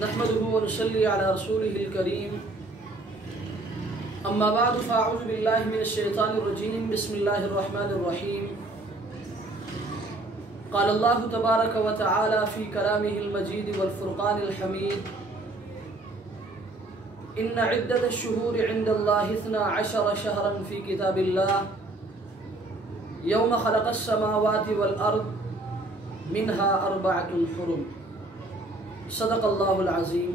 نحمده ونصلي على رسوله الكريم أما بعد فأعوذ بالله من الشيطان الرجيم بسم الله الرحمن الرحيم قال الله تبارك وتعالى في كلامه المجيد والفرقان الحميد إن عدة الشهور عند الله 12 شهرا في كتاب الله يوم خلق السماوات والأرض منها 4 حرم صدق اللہ العظیم۔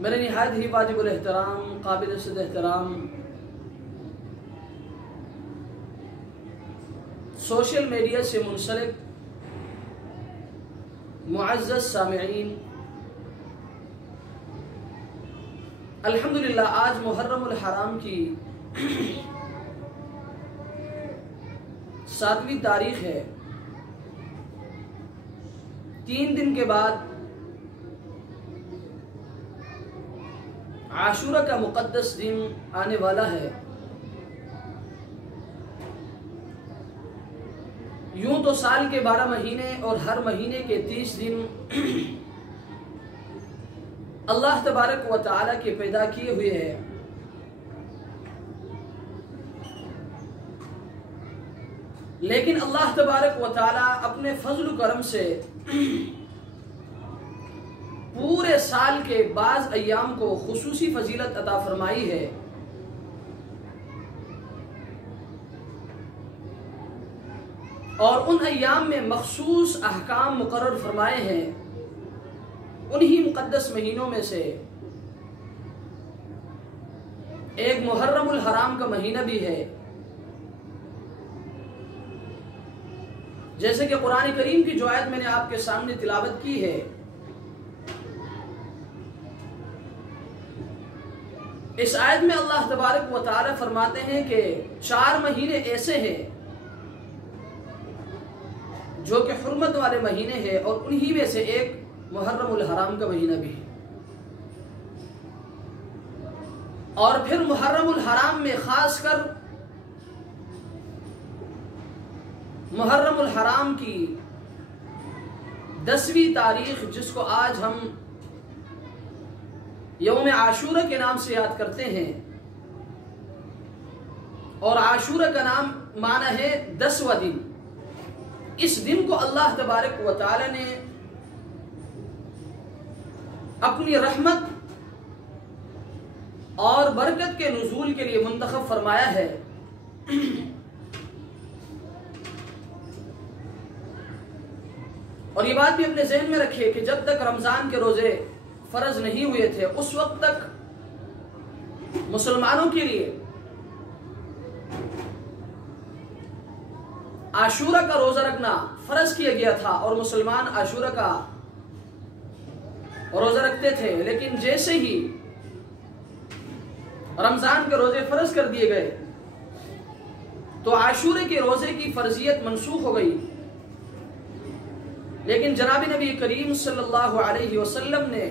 میرے نہایت ہی واجب الاحترام قابل صد احترام سوشل میڈیا سے منسلک معزز سامعین، الحمدللہ آج محرم الحرام کی 7ویں تاریخ ہے۔ 3 دن کے بعد عاشورہ کا مقدس دن آنے والا ہے۔ یوں تو سال کے 12 مہینے اور ہر مہینے کے 30 دن اللہ تبارک و تعالیٰ کے پیدا کیے ہوئے ہیں، لیکن اللہ تبارک و تعالیٰ اپنے فضل و کرم سے پورے سال کے بعض ایام کو خصوصی فضیلت عطا فرمائی ہے۔ اور ان ایام میں مخصوص احکام مقرر فرمائے ہیں۔ انہی مقدس مہینوں میں سے ایک محرم الحرام کا مہینہ بھی ہے۔ جیسے کہ قرآن کریم کی جو آیت میں نے آپ کے سامنے تلاوت کی ہے، اس آیت میں اللہ تبارک و تعالی فرماتے ہیں کہ 4 مہینے ایسے ہیں جو کہ حرمت والے مہینے ہیں، اور انہی میں سے ایک محرم الحرام کا مہینہ بھی ہے۔ اور پھر محرم الحرام میں خاص کر محرم الحرام کی 10ویں تاریخ، جس کو آج ہم یوم عاشورہ کے نام سے یاد کرتے ہیں، اور عاشورہ کا نام معنی ہے 10واں دن۔ اس دن کو اللہ تبارک و تعالی نے اپنی رحمت اور برکت کے نزول کے لیے منتخب فرمایا ہے۔ اور یہ بات بھی اپنے ذہن میں رکھیے کہ جب تک رمضان کے روزے فرض نہیں ہوئے تھے، اس وقت تک مسلمانوں کے لیے عاشورہ کا روزہ رکھنا فرض کیا گیا تھا، اور مسلمان عاشورہ کا روزہ رکھتے تھے۔ لیکن جیسے ہی رمضان کے روزے فرض کر دیے گئے تو عاشورے کے روزے کی فرضیت منسوخ ہو گئی۔ لیکن جناب نبی کریم صلی اللہ علیہ وسلم نے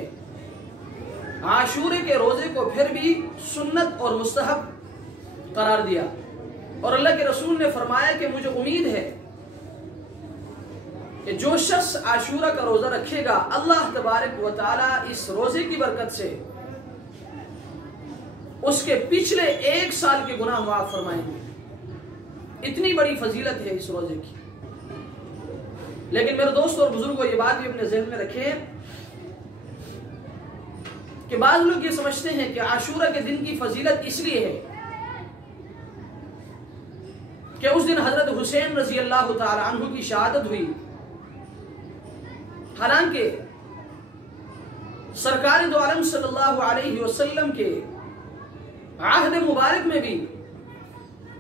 عاشورے کے روزے کو پھر بھی سنت اور مستحب قرار دیا، اور اللہ کے رسول نے فرمایا کہ مجھے امید ہے کہ جو شخص عاشورہ کا روزہ رکھے گا، اللہ تبارک و تعالی اس روزے کی برکت سے اس کے پچھلے 1 سال کے گناہ معاف فرمائیں گے۔ اتنی بڑی فضیلت ہے اس روزے کی۔ لیکن میرے دوست اور بزرگوں، یہ بات بھی اپنے ذہن میں رکھیں کہ بعض لوگ یہ سمجھتے ہیں کہ عاشورہ کے دن کی فضیلت اس لیے ہے کہ اس دن حضرت حسین رضی اللہ تعالی عنہ کی شہادت ہوئی۔ حالانکہ سرکار دو عالم صلی اللہ علیہ وسلم کے عہد مبارک میں بھی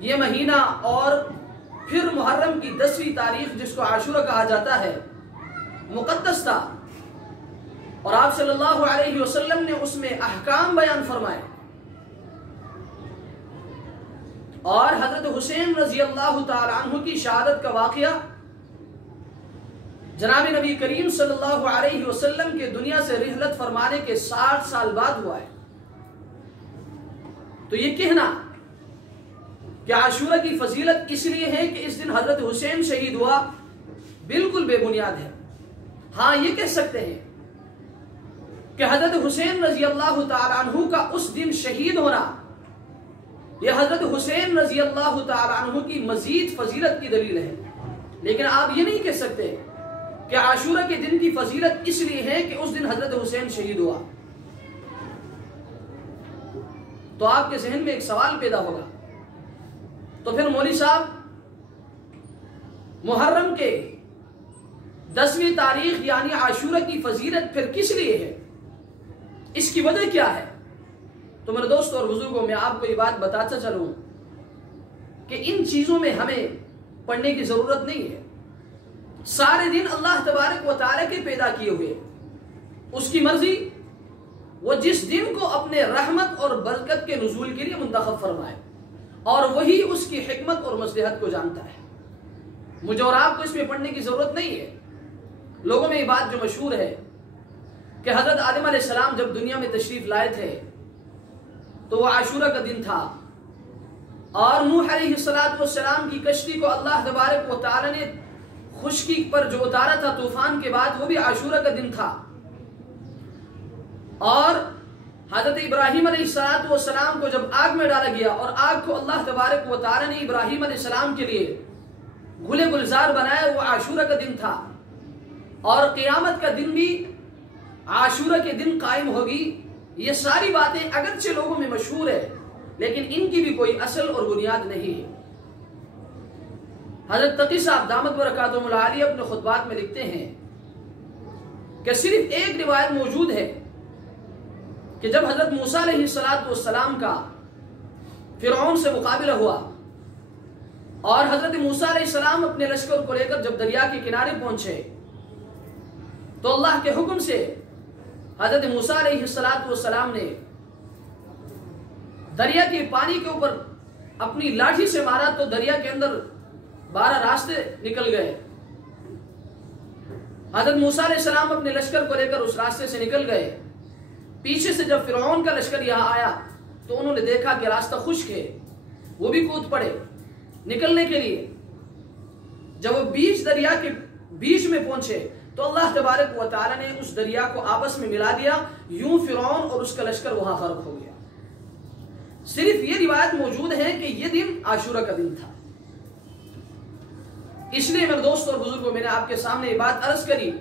یہ مہینہ اور پھر محرم کی 10ویں تاریخ، جس کو عاشورہ کہا جاتا ہے، مقدس تھا، اور آپ صلی اللہ علیہ وسلم نے اس میں احکام بیان فرمائے۔ اور حضرت حسین رضی اللہ تعالی عنہ کی شہادت کا واقعہ جناب نبی کریم صلی اللہ علیہ وسلم کے دنیا سے رحلت فرمانے کے 60 سال بعد ہوا ہے۔ تو یہ کہنا کہ عاشورہ کی فضیلت اس لیے ہے کہ اس دن حضرت حسین شہید ہوا، بالکل بے بنیاد ہے۔ ہاں یہ کہہ سکتے ہیں کہ حضرت حسین رضی اللہ تعالیٰ عنہ کا اس دن شہید ہونا یہ حضرت حسین رضی اللہ تعالیٰ عنہ کی مزید فضیلت کی دلیل ہے، لیکن آپ یہ نہیں کہہ سکتے کہ عاشورہ کے دن کی فضیلت اس لیے ہے کہ اس دن حضرت حسین شہید ہوا۔ تو آپ کے ذہن میں ایک سوال پیدا ہوگا، تو پھر مولوی صاحب محرم کے 10ویں تاریخ یعنی عاشورہ کی فضیلت پھر کس لیے ہے، اس کی وجہ کیا ہے؟ تو میرے دوست اور بزرگوں میں آپ کو یہ بات بتاتا چلوں کہ ان چیزوں میں ہمیں پڑھنے کی ضرورت نہیں ہے۔ سارے دن اللہ تبارک و تعالیٰ کے پیدا کیے ہوئے، اس کی مرضی، وہ جس دن کو اپنے رحمت اور برکت کے نزول کے لیے منتخب فرمائے، اور وہی اس کی حکمت اور مصلحت کو جانتا ہے۔ مجھے اور آپ کو اس میں پڑھنے کی ضرورت نہیں ہے۔ لوگوں میں یہ بات جو مشہور ہے کہ حضرت آدم علیہ السلام جب دنیا میں تشریف لائے تھے تو وہ عاشورہ کا دن تھا، اور نوح علیہ السلام کی کشتی کو اللہ تبارک و تعالی نے خشکی پر جو اتارا تھا طوفان کے بعد، وہ بھی عاشورہ کا دن تھا، اور حضرت ابراہیم علیہ السلام کو جب آگ میں ڈالا گیا اور آگ کو اللہ تبارک و تعالی نے ابراہیم علیہ السلام کے لیے گلے گلزار بنایا، وہ عاشورہ کا دن تھا، اور قیامت کا دن بھی عاشورہ کے دن قائم ہوگی۔ یہ ساری باتیں اگرچہ لوگوں میں مشہور ہے، لیکن ان کی بھی کوئی اصل اور بنیاد نہیں ہے۔ حضرت تقی صاحب دامت برکاتہم العالیہ اپنے خطبات میں لکھتے ہیں کہ صرف ایک روایت موجود ہے کہ جب حضرت موسیٰ علیہ السلام کا فرعون سے مقابلہ ہوا، اور حضرت موسیٰ علیہ السلام اپنے لشکر کو لے کر جب دریا کے کنارے پہنچے تو اللہ کے حکم سے حضرت موسیٰ علیہ السلام نے دریا کے پانی کے اوپر اپنی لاٹھی سے مارا تو دریا کے اندر 12 راستے نکل گئے۔ حضرت موسیٰ علیہ السلام اپنے لشکر کو لے کر اس راستے سے نکل گئے۔ پیچھے سے جب فرعون کا لشکر یہاں آیا تو انہوں نے دیکھا کہ راستہ خشک ہے، وہ بھی کود پڑے نکلنے کے لیے۔ جب وہ دریا کے بیچ میں پہنچے تو اللہ تبارک و تعالی نے اس دریا کو آپس میں ملا دیا، یوں فرعون اور اس کا لشکر وہاں غرق ہو گیا۔ صرف یہ روایت موجود ہے کہ یہ دن عاشورہ کا دن تھا۔ اس لیے میرے دوست اور بزرگوں، میں نے آپ کے سامنے یہ بات عرض کری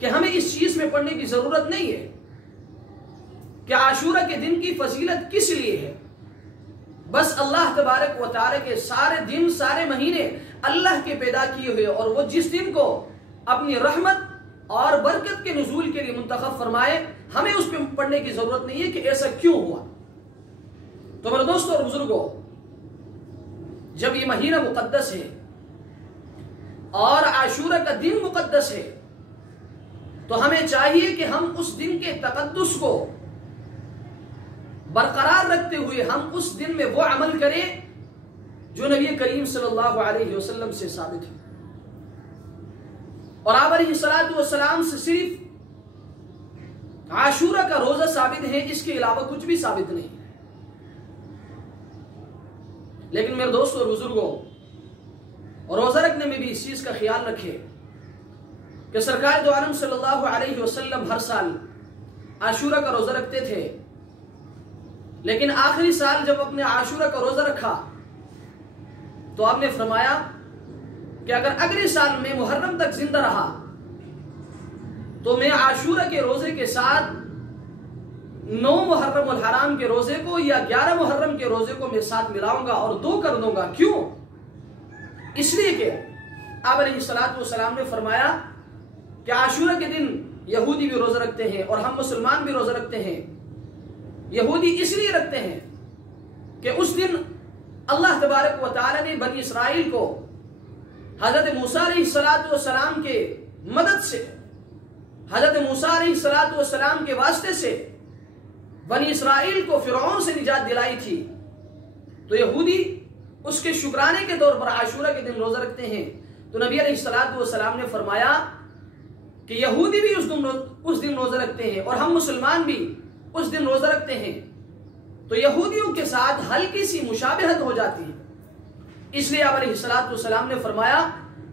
کہ ہمیں اس چیز میں پڑھنے کی ضرورت نہیں ہے کہ عاشورہ کے دن کی فضیلت کس لیے ہے۔ بس اللہ تبارک و تعالی کے سارے دن، سارے مہینے اللہ کے پیدا کیے ہوئے، اور وہ جس دن کو اپنی رحمت اور برکت کے نزول کے لیے منتخب فرمائے، ہمیں اس پہ پڑھنے کی ضرورت نہیں ہے کہ ایسا کیوں ہوا۔ تو میرے دوستوں اور بزرگوں، جب یہ مہینہ مقدس ہے اور عاشورہ کا دن مقدس ہے تو ہمیں چاہیے کہ ہم اس دن کے تقدس کو برقرار رکھتے ہوئے ہم اس دن میں وہ عمل کریں جو نبی کریم صلی اللہ علیہ وسلم سے ثابت ہے، اور آپ علیہ السلام سے صرف عاشورہ کا روزہ ثابت ہے، اس کے علاوہ کچھ بھی ثابت نہیں۔ لیکن میرے دوستوں اور بزرگوں، روزہ رکھنے میں بھی اس چیز کا خیال رکھے کہ سرکار دو عالم صلی اللہ علیہ وسلم ہر سال عاشورہ کا روزہ رکھتے تھے، لیکن آخری سال جب اپنے عاشورہ کا روزہ رکھا تو آپ نے فرمایا کہ اگر اگلے سال میں محرم تک زندہ رہا تو میں عاشورہ کے روزے کے ساتھ 9 محرم الحرام کے روزے کو یا 11 محرم کے روزے کو میں ساتھ ملاؤں گا اور 2 کر دوں گا۔ کیوں؟ اس لیے کہ آپ علیہ السلام نے فرمایا کہ عاشورہ کے دن یہودی بھی روزہ رکھتے ہیں اور ہم مسلمان بھی روزہ رکھتے ہیں۔ یہودی اس لیے رکھتے ہیں کہ اس دن اللہ تبارک و تعالی نے بنی اسرائیل کو حضرت موسیٰ علیہ السلام کے مدد سے، حضرت موسیٰ علیہ السلام کے واسطے سے بنی اسرائیل کو فرعون سے نجات دلائی تھی، تو یہودی اس کے شکرانے کے طور پر عاشورہ کے دن روزہ رکھتے ہیں۔ تو نبی علیہ السلام نے فرمایا کہ یہودی بھی اس دن روزہ رکھتے ہیں اور ہم مسلمان بھی اس دن روزہ رکھتے ہیں، تو یہودیوں کے ساتھ ہلکی سی مشابہت ہو جاتی ہے۔ اس لیے آپ علیہ السلام نے فرمایا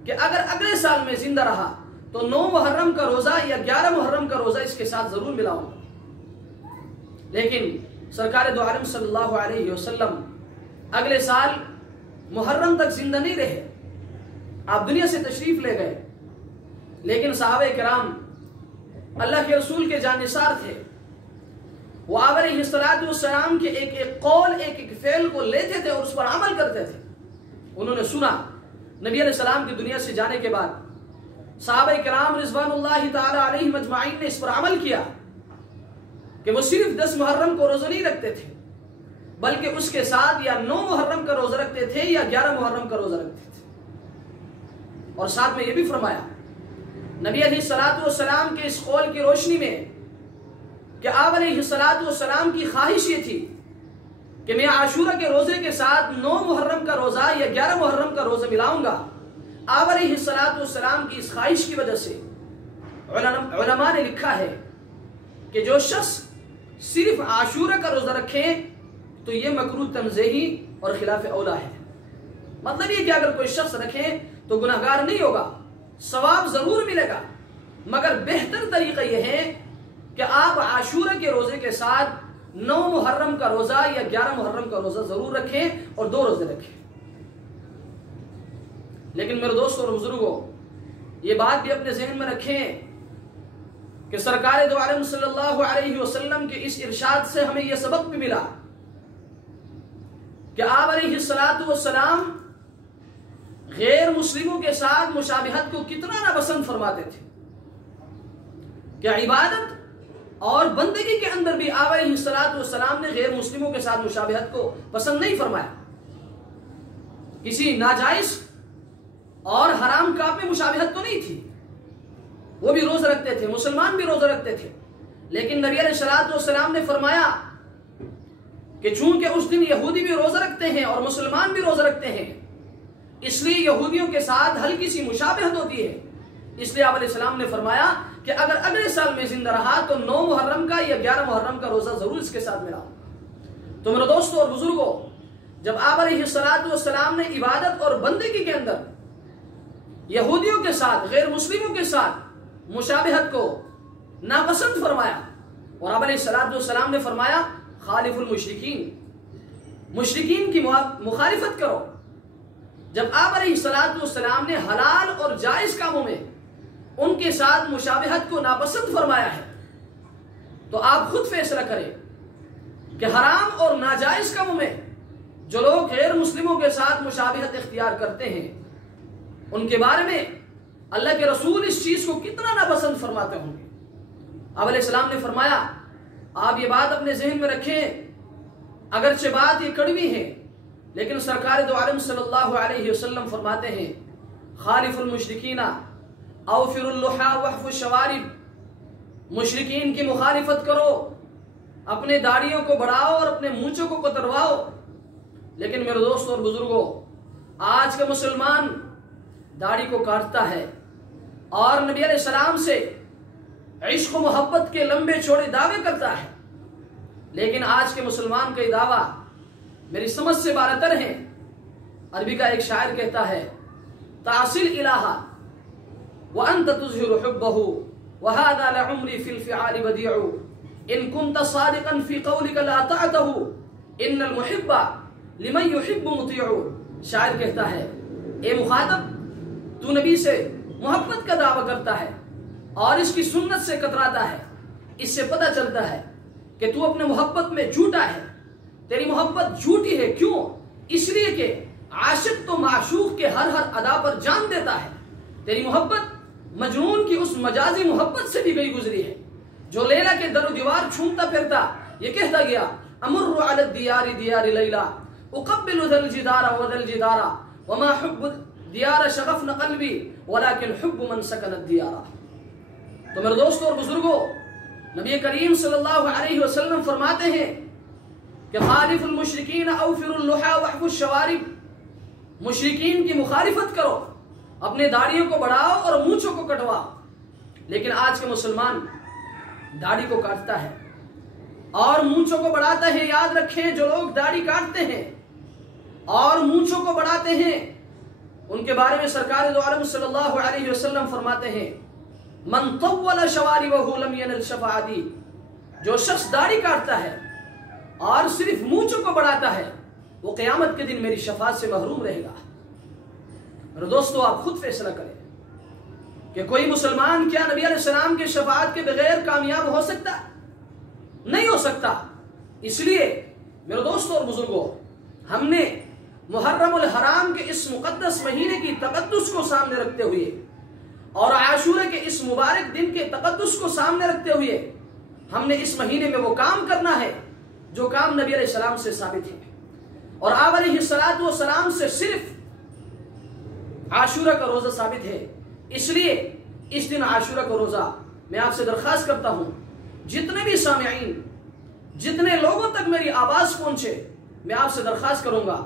کہ اگر اگلے سال میں زندہ رہا تو 9 محرم کا روزہ یا 11 محرم کا روزہ اس کے ساتھ ضرور ملاؤں گا۔ لیکن سرکار دو عالم صلی اللہ علیہ وسلم اگلے سال محرم تک زندہ نہیں رہے، آپ دنیا سے تشریف لے گئے، لیکن صحابہ کرام اللہ کے رسول کے جانثار تھے، وہ آپ علیہ السلام کے ایک ایک قول، ایک ایک فعل کو لیتے تھے اور اس پر عمل کرتے تھے۔ انہوں نے سنا نبی علیہ السلام کی دنیا سے جانے کے بعد صحابہ کرام رضوان اللہ تعالی علیہم اجمعین نے اس پر عمل کیا کہ وہ صرف 10 محرم کو روزہ نہیں رکھتے تھے، بلکہ اس کے ساتھ یا 9 محرم کا روزہ رکھتے تھے یا 11 محرم کا روزہ رکھتے تھے۔ اور ساتھ میں یہ بھی فرمایا نبی علیہ السلام کے اس قول کی روشنی میں کہ آپ علیہ السلام کی خواہش یہ تھی کہ میں عاشورہ کے روزے کے ساتھ 9 محرم کا روزہ یا 11 محرم کا روزہ ملاؤں گا۔ آپ علیہ السلام کی اس خواہش کی وجہ سے علماء نے لکھا ہے کہ جو شخص صرف عاشورہ کا روزہ رکھے تو یہ مکروہ تنزیہی اور خلاف اولا ہے۔ مطلب یہ کہ اگر کوئی شخص رکھے تو گناہگار نہیں ہوگا، ثواب ضرور ملے گا، مگر بہتر طریقہ یہ ہے کہ آپ عاشورہ کے روزے کے ساتھ 9 محرم کا روزہ یا 11 محرم کا روزہ ضرور رکھیں اور 2 روزے رکھیں۔ لیکن میرے دوستوں اور بزرگوں، یہ بات بھی اپنے ذہن میں رکھیں کہ سرکار دو عالم صلی اللہ علیہ وسلم کے اس ارشاد سے ہمیں یہ سبق بھی ملا کہ آپ علیہ السلام غیر مسلموں کے ساتھ مشابہت کو کتنا ناپسند فرماتے تھے کہ عبادت اور بندگی کے اندر بھی آپ علیہ السلام نے غیر مسلموں کے ساتھ مشابہت کو پسند نہیں فرمایا۔ کسی ناجائز اور حرام کام میں مشابہت تو نہیں تھی، وہ بھی روزہ رکھتے تھے، مسلمان بھی روزہ رکھتے تھے، لیکن نبی علیہ السلام نے فرمایا کہ چونکہ اس دن یہودی بھی روزہ رکھتے ہیں اور مسلمان بھی روزہ رکھتے ہیں، اس لیے یہودیوں کے ساتھ ہلکی سی مشابہت ہوتی ہے، اس لیے آپ علیہ السلام نے فرمایا کہ اگر اگلے سال میں زندہ رہا تو 9 محرم کا یا 11 محرم کا روزہ ضرور اس کے ساتھ ملاؤں۔ تو میرے دوستوں اور بزرگوں، جب آپ علیہ السلام نے عبادت اور بندگی کے اندر یہودیوں کے ساتھ، غیر مسلموں کے ساتھ مشابہت کو ناپسند فرمایا، اور آپ علیہ السلام نے فرمایا خالف المشرکین، مشرکین کی مخالفت کرو۔ جب آپ علیہ السلام نے حلال اور جائز کاموں میں ان کے ساتھ مشابہت کو ناپسند فرمایا ہے تو آپ خود فیصلہ کریں کہ حرام اور ناجائز کاموں میں جو لوگ غیر مسلموں کے ساتھ مشابہت اختیار کرتے ہیں ان کے بارے میں اللہ کے رسول اس چیز کو کتنا ناپسند فرماتے ہوں گے۔ آپ علیہ السلام نے فرمایا آپ یہ بات اپنے ذہن میں رکھیں، اگرچہ بات یہ کڑوی ہے لیکن سرکار دو عالم صلی اللہ علیہ وسلم فرماتے ہیں خالف المشرکین اوفر اللحى واحف الشوارب، مشرکین کی مخالفت کرو، اپنے داڑھیوں کو بڑھاؤ اور اپنے مونچھوں کو کترواؤ۔ لیکن میرے دوستوں اور بزرگوں، آج کا مسلمان داڑھی کو کاٹتا ہے اور نبی علیہ السلام سے عشق و محبت کے لمبے چوڑے دعوے کرتا ہے، لیکن آج کے مسلمان کا یہ دعویٰ میری سمجھ سے بالاتر ہے۔ عربی کا ایک شاعر کہتا ہے تعصل الہ وانت تظہر حبہ وهذا لعمری فی الفعال بدیع ان كنت صادقا فی قولک لا طاعتہ ان المحب لمن يحب مطیع۔ شاعر کہتا ہے اے مخاطب، تو نبی سے محبت کا دعویٰ کرتا ہے اور اس کی سنت سے کتراتا ہے، اس سے پتہ چلتا ہے کہ تو اپنے محبت میں جھوٹا ہے، تیری محبت جھوٹی ہے۔ کیوں؟ اس لیے کہ عاشق تو معشوق کے ہر ادا پر جان دیتا ہے، تیری محبت مجنون کی اس مجازی محبت سے بھی گئی گزری ہے جو لیلا کے در و دیوار چھومتا پھرتا یہ کہتا گیا امر علی الدیار دیار لیلا اقبل ذا الجدار وذا الجدار وما حب دیار شغفن قلبی ولكن حب من سکن الدیار۔ تو میرے دوستوں اور بزرگوں، نبی کریم صلی اللہ علیہ وسلم فرماتے ہیں کہ خالف المشرکین اوفر اللحى واحف الشوارب، مشرکین کی مخالفت کرو، اپنے داڑھیوں کو بڑھاؤ اور مونچھوں کو کٹواؤ۔ لیکن آج کے مسلمان داڑھی کو کاٹتا ہے اور مونچھوں کو بڑھاتا ہے۔ یاد رکھیں، جو لوگ داڑھی کاٹتے ہیں اور مونچھوں کو بڑھاتے ہیں ان کے بارے میں سرکار دو عالم صلی اللہ علیہ وسلم فرماتے ہیں من طول شواربہ لم ینل شفاعتی، جو شخص داڑھی کاٹتا ہے اور صرف مونچھوں کو بڑھاتا ہے وہ قیامت کے دن میری شفاعت سے محروم رہے گا۔ اور دوستو آپ خود فیصلہ کریں کہ کوئی مسلمان کیا نبی علیہ السلام کے شفاعت کے بغیر کامیاب ہو سکتا؟ نہیں ہو سکتا۔ اس لیے میرے دوستوں اور بزرگوں، ہم نے محرم الحرام کے اس مقدس مہینے کی تقدس کو سامنے رکھتے ہوئے اور عاشورہ کے اس مبارک دن کے تقدس کو سامنے رکھتے ہوئے ہم نے اس مہینے میں وہ کام کرنا ہے جو کام نبی علیہ السلام سے ثابت ہے، اور آپ علیہ السلام سے صرف عاشورہ کا روزہ ثابت ہے۔ اس لیے اس دن عاشورہ کا روزہ میں آپ سے درخواست کرتا ہوں، جتنے بھی سامعین، جتنے لوگوں تک میری آواز پہنچے، میں آپ سے درخواست کروں گا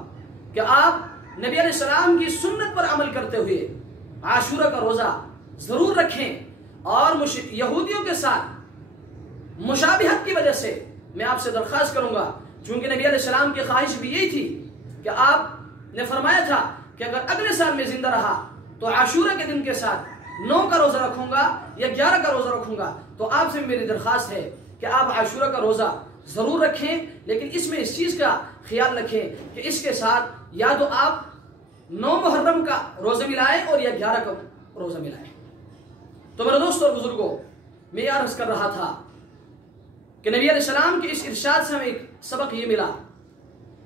کہ آپ نبی علیہ السلام کی سنت پر عمل کرتے ہوئے عاشورہ کا روزہ ضرور رکھیں، اور یہودیوں کے ساتھ مشابہت کی وجہ سے میں آپ سے درخواست کروں گا، چونکہ نبی علیہ السلام کی خواہش بھی یہی تھی کہ آپ نے فرمایا تھا کہ اگر اگلے سال میں زندہ رہا تو عاشورہ کے دن کے ساتھ 9 کا روزہ رکھوں گا یا 11 کا روزہ رکھوں گا۔ تو آپ سے میری درخواست ہے کہ آپ عاشورہ کا روزہ ضرور رکھیں، لیکن اس میں اس چیز کا خیال رکھیں کہ اس کے ساتھ یا تو آپ 9 محرم کا روزہ ملائیں اور یا 11 کا روزہ ملائیں۔ تو میرے دوستوں اور بزرگوں، میں یہ عرض کر رہا تھا کہ نبی علیہ السلام کے اس ارشاد سے ہمیں ایک سبق یہ ملا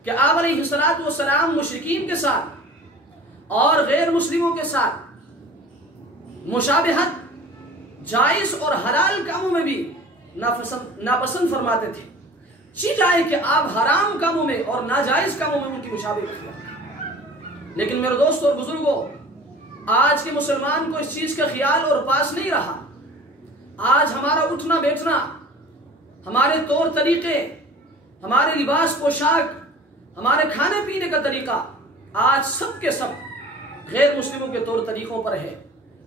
کہ آپ علیہ السلام مشرکین کے ساتھ اور غیر مسلموں کے ساتھ مشابہت جائز اور حلال کاموں میں بھی ناپسند فرماتے تھے۔ چیز آئے کہ آپ حرام کاموں میں اور ناجائز کاموں میں ان کی مشابہت کرتے، لیکن میرے دوستوں اور بزرگوں، آج کے مسلمان کو اس چیز کا خیال اور پاس نہیں رہا۔ آج ہمارا اٹھنا بیٹھنا، ہمارے طور طریقے، ہمارے لباس پوشاک، ہمارے کھانے پینے کا طریقہ آج سب کے سب غیر مسلموں کے طور طریقوں پر ہے۔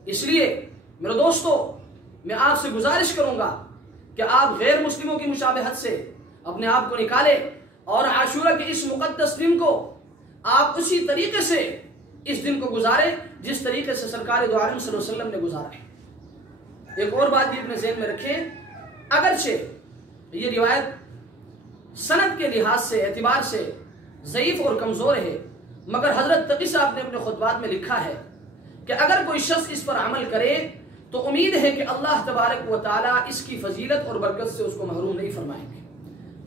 اس لیے میرے دوستو، میں آپ سے گزارش کروں گا کہ آپ غیر مسلموں کی مشابہت سے اپنے آپ کو نکالیں، اور عاشورہ کے اس مقدس دن کو آپ اسی طریقے سے اس دن کو گزاریں جس طریقے سے سرکار دو عالم صلی اللہ علیہ وسلم نے گزارا ہے۔ ایک اور بات بھی اپنے ذہن میں رکھیں، اگرچہ یہ روایت سند کے لحاظ سے اعتبار سے ضعیف اور کمزور ہے، مگر حضرت تقی صاحب نے اپنے خطبات میں لکھا ہے کہ اگر کوئی شخص اس پر عمل کرے تو امید ہے کہ اللہ تبارک و تعالیٰ اس کی فضیلت اور برکت سے اس کو محروم نہیں فرمائیں گے۔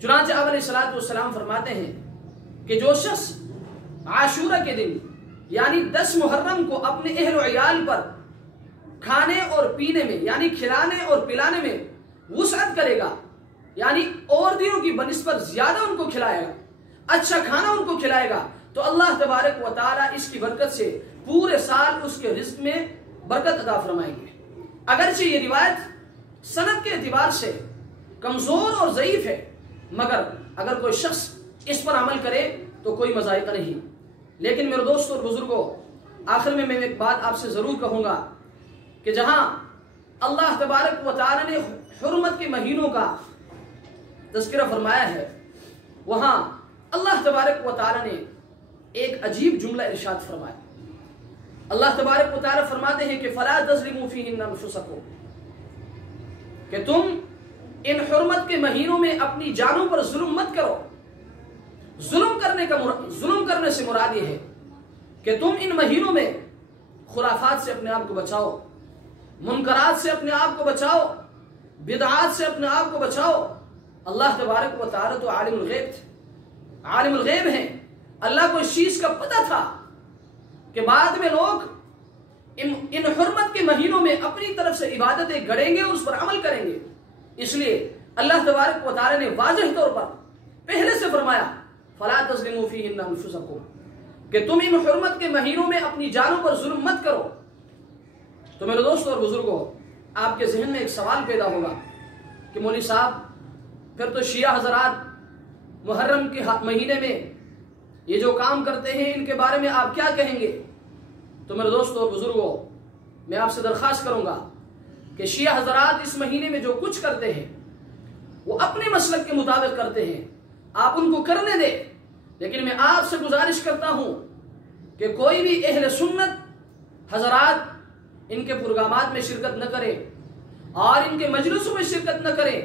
چنانچہ آپ علیہ السلام فرماتے ہیں کہ جو شخص عاشورہ کے دن یعنی 10 محرم کو اپنے اہل و عیال پر کھانے اور پینے میں یعنی کھلانے اور پلانے میں وسعت کرے گا، یعنی اور دنوں کی بنسبت زیادہ ان کو کھلائے گا، اچھا کھانا ان کو کھلائے گا، تو اللہ تبارک و تعالیٰ اس کی برکت سے پورے سال اس کے رزق میں برکت عطا فرمائیں گے۔ اگرچہ یہ روایت سند کے اعتبار سے کمزور اور ضعیف ہے، مگر اگر کوئی شخص اس پر عمل کرے تو کوئی مذائقہ نہیں۔ لیکن میرے دوستوں اور بزرگوں، آخر میں ایک بات آپ سے ضرور کہوں گا کہ جہاں اللہ تبارک و تعالیٰ نے حرمت کے مہینوں کا تذکرہ فرمایا ہے، وہاں اللہ تبارک و تعالیٰ نے ایک عجیب جملہ ارشاد فرمایا۔ اللہ تبارک و تعالیٰ فرماتے ہیں کہ فَلَا تَظْلِمُوا فِيهِنَّ أَنفُسَكُمْ، کہ تم ان حرمت کے مہینوں میں اپنی جانوں پر ظلم مت کرو۔ ظلم کرنے سے مراد یہ ہے کہ تم ان مہینوں میں خرافات سے اپنے آپ کو بچاؤ، منکرات سے اپنے آپ کو بچاؤ، بدعات سے اپنے آپ کو بچاؤ۔ اللہ تبارک و تعالیٰ تو عالم الغیب ہیں، اللہ کو اس چیز کا پتہ تھا کہ بعد میں لوگ ان حرمت کے مہینوں میں اپنی طرف سے عبادتیں گڑیں گے اور اس پر عمل کریں گے۔ اس لیے اللہ تبارک و تعالیٰ نے واضح طور پر پہلے سے فرمایا فَلَا تَظْلِمُوا فِيهِنَّ أَنفُسَكُمْ، کہ تم ان حرمت کے مہینوں میں اپنی جانوں پر ظلم مت کرو۔ تو میرے دوستوں اور بزرگوں، آپ کے ذہن میں ایک سوال پیدا ہوگا کہ مولوی صاحب، پھر تو شیعہ حضرات محرم کے مہینے میں یہ جو کام کرتے ہیں ان کے بارے میں آپ کیا کہیں گے؟ تو میرے دوستوں اور بزرگوں، میں آپ سے درخواست کروں گا کہ شیعہ حضرات اس مہینے میں جو کچھ کرتے ہیں وہ اپنے مسلک کے مطابق کرتے ہیں، آپ ان کو کرنے دیں، لیکن میں آپ سے گزارش کرتا ہوں کہ کوئی بھی اہل سنت حضرات ان کے پروگرامات میں شرکت نہ کرے، اور ان کے مجلسوں میں شرکت نہ کریں،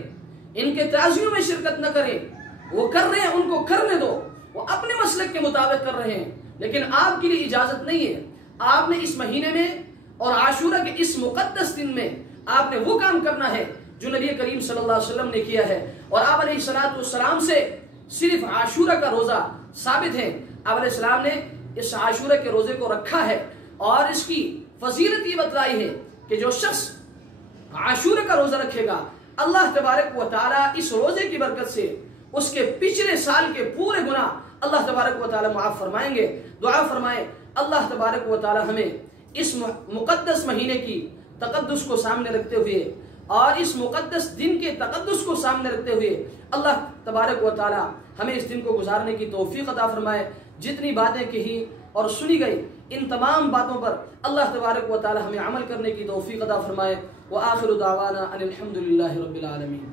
ان کے تعزیوں میں شرکت نہ کریں. وہ کر رہے ہیں ان کو کرنے دو، وہ اپنے مسلک کے مطابق کر رہے ہیں، لیکن آپ کے لیے اجازت نہیں ہے. آپ نے اس مہینے میں اور عاشورہ کے اس مقدس دن میں آپ نے وہ کام کرنا ہے جو نبی کریم صلی اللہ علیہ وسلم نے کیا ہے. اور آپ علیہ السلام سے صرف عاشورہ کا روزہ ثابت ہے. آپ علیہ السلام نے اس عاشورہ کے روزے کو رکھا ہے اور اس کی فضیلت یہ بتلائی ہے کہ جو شخص عاشورہ کا روزہ رکھے گا اللہ تبارک و تعالیٰ اس روزے کی برکت سے اس کے پچھلے سال کے پورے گناہ اللہ تبارک و تعالیٰ معاف فرمائیں گے. دعا فرمائیں اللہ تبارک و تعالیٰ ہمیں اس مقدس مہینے کی تقدس کو سامنے رکھتے ہوئے اور اس مقدس دن کے تقدس کو سامنے رکھتے ہوئے اللہ تبارک و تعالیٰ ہمیں اس دن کو گزارنے کی توفیق عطا فرمائے. جتنی باتیں کہی اور سنی گئی ان تمام باتوں پر اللہ تبارک و تعالیٰ ہمیں عمل کرنے کی توفیق عطا فرمائے. وآخر دعوانا ان الحمد للہ رب العالمین.